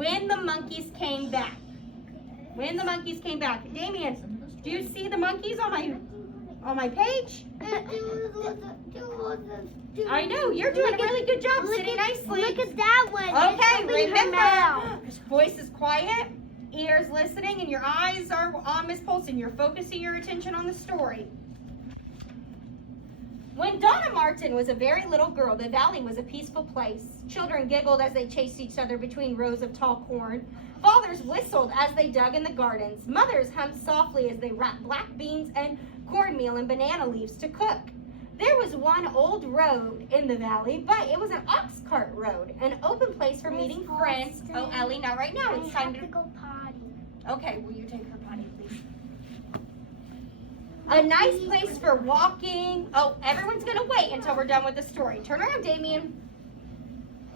When the monkeys came back. When the monkeys came back. Damien, do you see the monkeys on my page? I know, you're doing a really good job sitting nicely. Look at that one. Okay, It's opening her mouth. remember, voice is quiet, ears listening, and your eyes are on Miss Polson. You're focusing your attention on the story. When Donna Martin was a very little girl, the valley was a peaceful place. Children giggled as they chased each other between rows of tall corn. Fathers whistled as they dug in the gardens. Mothers hummed softly as they wrapped black beans and cornmeal and banana leaves to cook. There was one old road in the valley, but it was an ox cart road, an open place for meeting friends. Oh, Ellie, not right now. It's time to go potty. Okay, will you take her potty, please? A nice place for walking. Oh, everyone's gonna wait until we're done with the story. Turn around, Damien.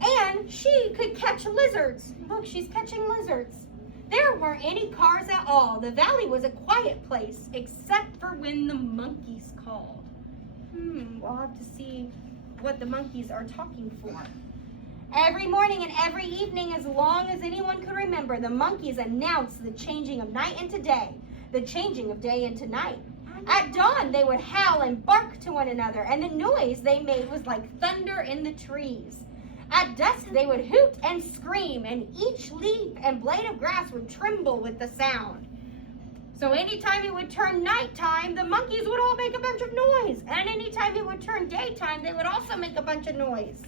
And she could catch lizards. Look, she's catching lizards. There weren't any cars at all. The valley was a quiet place, except for when the monkeys called. We'll have to see what the monkeys are talking for. Every morning and every evening, as long as anyone could remember, the monkeys announced the changing of night into day, the changing of day into night. At dawn, they would howl and bark to one another, and the noise they made was like thunder in the trees. At dusk, they would hoot and scream, and each leaf and blade of grass would tremble with the sound. So anytime it would turn nighttime, the monkeys would all make a bunch of noise. And anytime it would turn daytime, they would also make a bunch of noise.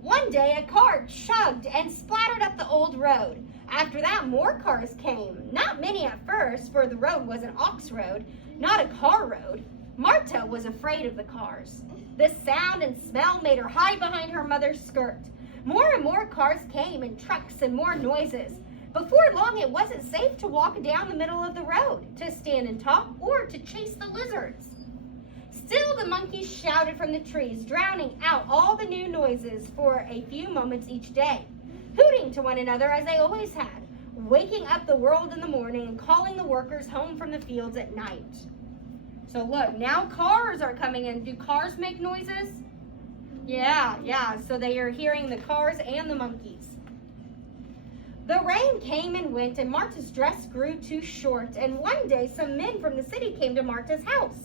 One day, a cart chugged and splattered up the old road. After that, more cars came. Not many at first, for the road was an ox road, not a car road. Marta was afraid of the cars. The sound and smell made her hide behind her mother's skirt. More and more cars came, and trucks and more noises. Before long, it wasn't safe to walk down the middle of the road, to stand and talk, or to chase the lizards. Still, the monkeys shouted from the trees, drowning out all the new noises for a few moments each day, hooting to one another as they always had, waking up the world in the morning and calling the workers home from the fields at night. So look, now cars are coming in. Do cars make noises? Yeah, so they are hearing the cars and the monkeys. The rain came and went, and Marta's dress grew too short, and one day some men from the city came to Marta's house.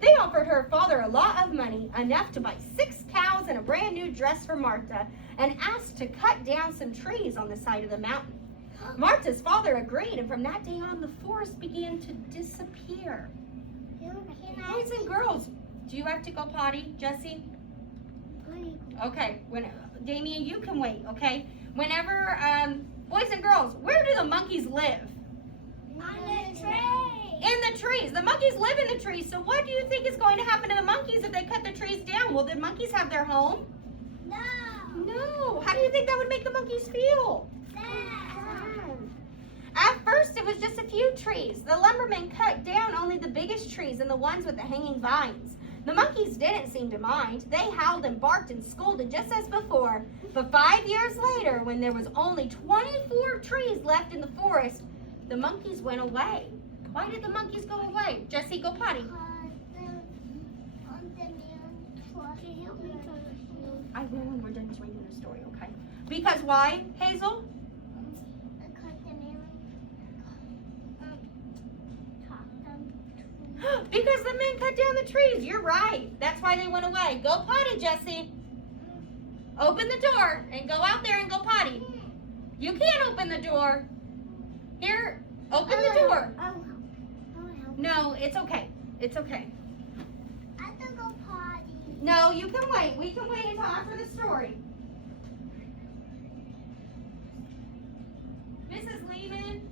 They offered her father a lot of money, enough to buy 6 cows and a brand new dress for Marta, and asked to cut down some trees on the side of the mountain. Marta's father agreed, and from that day on, the forest began to disappear. Boys and girls, do you have to go potty, Jesse? Okay, Damien, you can wait, okay? Whenever, boys and girls, where do the monkeys live? On the tree. In the trees. The monkeys live in the trees. So what do you think is going to happen to the monkeys if they cut the trees down? Will the monkeys have their home? No. How do you think that would make the monkeys feel? At first, it was just a few trees. The lumbermen cut down only the biggest trees and the ones with the hanging vines. The monkeys didn't seem to mind. They howled and barked and scolded just as before. But 5 years later, when there was only 24 trees left in the forest, the monkeys went away. Why did the monkeys go away? Jesse, go potty. I will when we're done reading the story, okay? Because why, Hazel? Because the men cut down the trees. You're right. That's why they went away. Go potty, Jesse. Open the door and go out there and go potty. You can't open the door. Here, open the door. No, it's okay. It's okay. I have to go potty. No, you can wait. We can wait until after the story. Mrs. Lehman.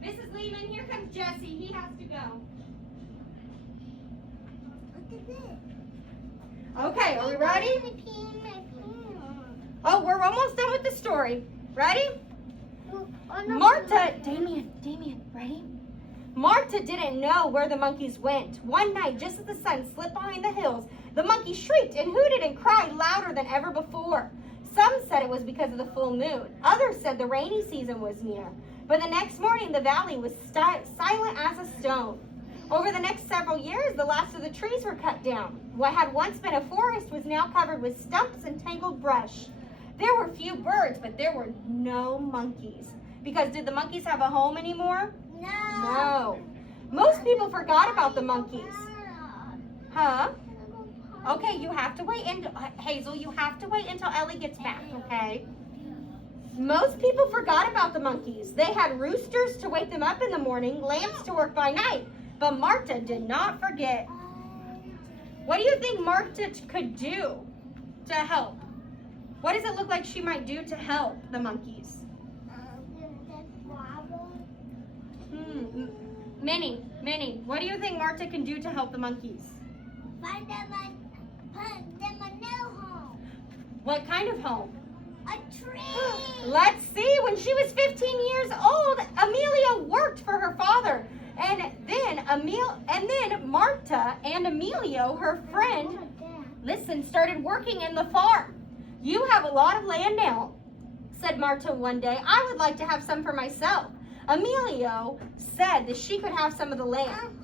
Mrs. Lehman, here comes Jesse. He has to go. Look at this. Okay, are we ready? Oh, we're almost done with the story. Ready? Marta, Damien, ready? Marta didn't know where the monkeys went. One night, just as the sun slipped behind the hills, the monkeys shrieked and hooted and cried louder than ever before. Some said it was because of the full moon. Others said the rainy season was near. But the next morning, the valley was silent as a stone. Over the next several years, the last of the trees were cut down. What had once been a forest was now covered with stumps and tangled brush. There were few birds, but there were no monkeys. Because did the monkeys have a home anymore? No. Most people forgot about the monkeys. Huh? Okay, you have to wait. And Hazel, you have to wait until Ellie gets back, okay? Most people forgot about the monkeys. They had roosters to wake them up in the morning, lambs to work by night. But Marta did not forget. What do you think Marta could do to help? What does it look like she might do to help the monkeys? Minnie, what do you think Marta can do to help the monkeys? Find them a new home. What kind of home? A tree. Let's see. When she was 15 years old, Amelia worked for her father. And then Marta and Emilio, her friend, started working in the farm. You have a lot of land now, said Marta one day. I would like to have some for myself. Emilio said that she could have some of the land.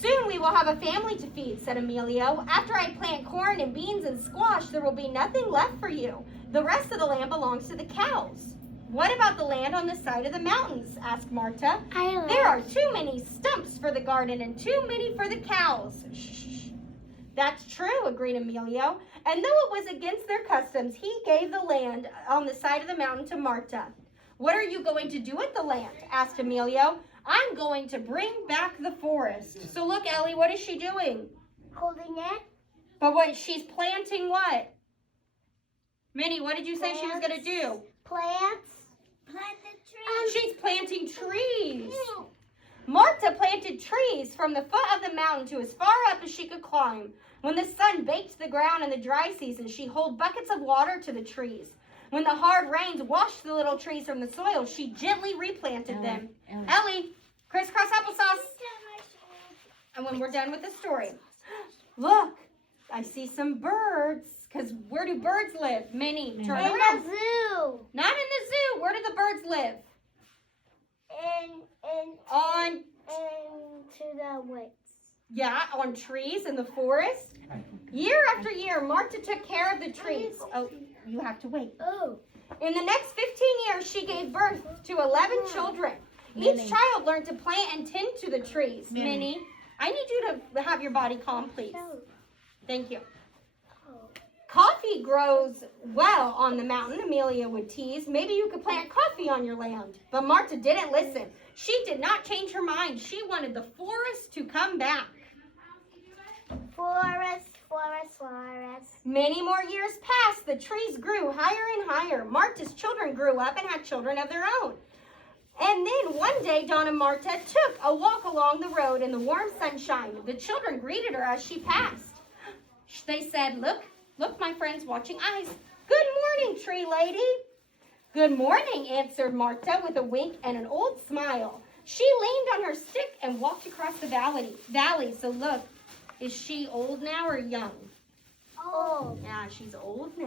Soon we will have a family to feed, said Emilio. After I plant corn and beans and squash, there will be nothing left for you. The rest of the land belongs to the cows. What about the land on the side of the mountains? Asked Marta. There are too many stumps for the garden and too many for the cows. Shh. That's true, agreed Emilio. And though it was against their customs, he gave the land on the side of the mountain to Marta. What are you going to do with the land? Asked Emilio. I'm going to bring back the forest. So look, Ellie, what is she doing? Holding it. But she's planting what? Minnie, what did you say she was going to do? Plants. Plant the trees. She's planting trees. Marta planted trees from the foot of the mountain to as far up as she could climb. When the sun baked the ground in the dry season, she hauled buckets of water to the trees. When the hard rains washed the little trees from the soil, she gently replanted them. Ellie, crisscross applesauce. And when we're done with the story, look, I see some birds. Because where do birds live? Minnie, turn around. In the zoo. Not in the zoo. Where do the birds live? Into the woods. Yeah, on trees in the forest. Year after year, Marta took care of the trees. Oh, you have to wait. Oh. In the next 15 years, she gave birth to 11 children. Each child learned to plant and tend to the trees. Minnie, I need you to have your body calm, please. Thank you. Coffee grows well on the mountain, Amelia would tease. Maybe you could plant coffee on your land. But Marta didn't listen. She did not change her mind. She wanted the forest to come back. Forest. Many more years passed. The trees grew higher and higher. Marta's children grew up and had children of their own. And then one day, Dawn and Marta took a walk along the road in the warm sunshine. The children greeted her as she passed. They said, Look, my friends, watching eyes. Good morning, tree lady. Good morning, answered Marta with a wink and an old smile. She leaned on her stick and walked across the valley. So look, is she old now or young? Old. Yeah, she's old now.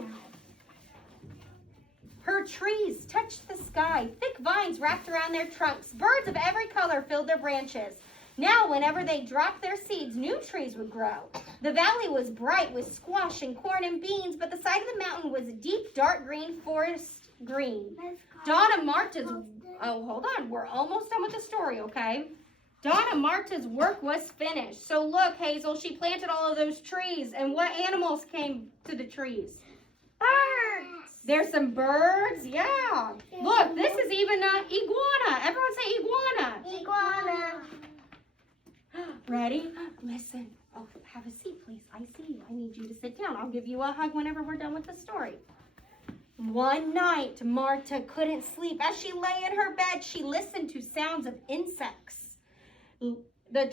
Her trees touched the sky. Thick vines wrapped around their trunks. Birds of every color filled their branches. Now, whenever they dropped their seeds, new trees would grow. The valley was bright with squash and corn and beans, but the side of the mountain was deep, dark green forest green. Dawn and Marta's... Oh, hold on. We're almost done with the story, okay? Dawn and Marta's work was finished. So look, Hazel, she planted all of those trees. And what animals came to the trees? Birds. There's some birds. Yeah. Look, this is even an iguana. Everyone say iguana. Iguana. Ready? Listen. Oh, have a seat, please. I see you. I need you to sit down. I'll give you a hug whenever we're done with the story. One night, Marta couldn't sleep. As she lay in her bed, she listened to sounds of insects. The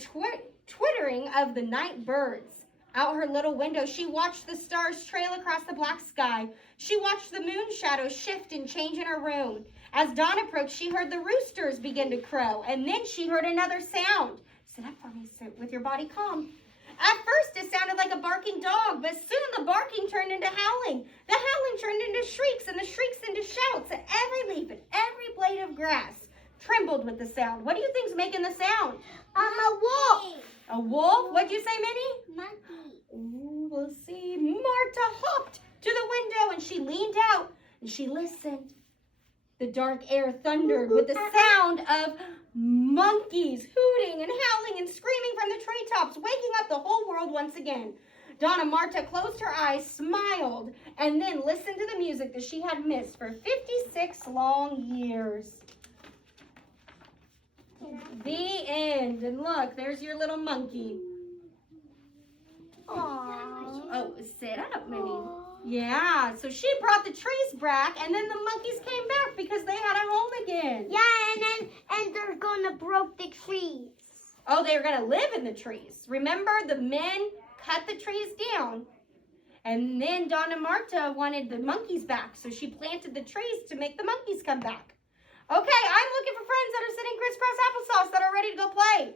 twittering of the night birds. Out her little window, she watched the stars trail across the black sky. She watched the moon shadows shift and change in her room. As dawn approached, she heard the roosters begin to crow, and then she heard another sound. Sit up for me, sit with your body calm. At first, it sounded like a barking dog, but soon the barking turned into howling. The howling turned into shrieks, and the shrieks into shouts, and every leaf and every blade of grass trembled with the sound. What do you think's making the sound? A wolf. A wolf? What'd you say, Minnie? Monkey. Ooh, we'll see. Marta hopped to the window and she leaned out and she listened. The dark air thundered with the sound of monkeys hooting and howling and screaming from the treetops, waking up the whole world once again. Donna Marta closed her eyes, smiled, and then listened to the music that she had missed for 56 long years. The end. And look, there's your little monkey. Aww. Oh, sit up, Minnie. Yeah, so she brought the trees back, and then the monkeys came back because they had a home again. Yeah, and they're gonna broke the trees. Oh, they were going to live in the trees. Remember, the men cut the trees down, and then Donna Marta wanted the monkeys back, so she planted the trees to make the monkeys come back. Okay, I'm looking for friends that are sitting crisscross applesauce that are ready to go play.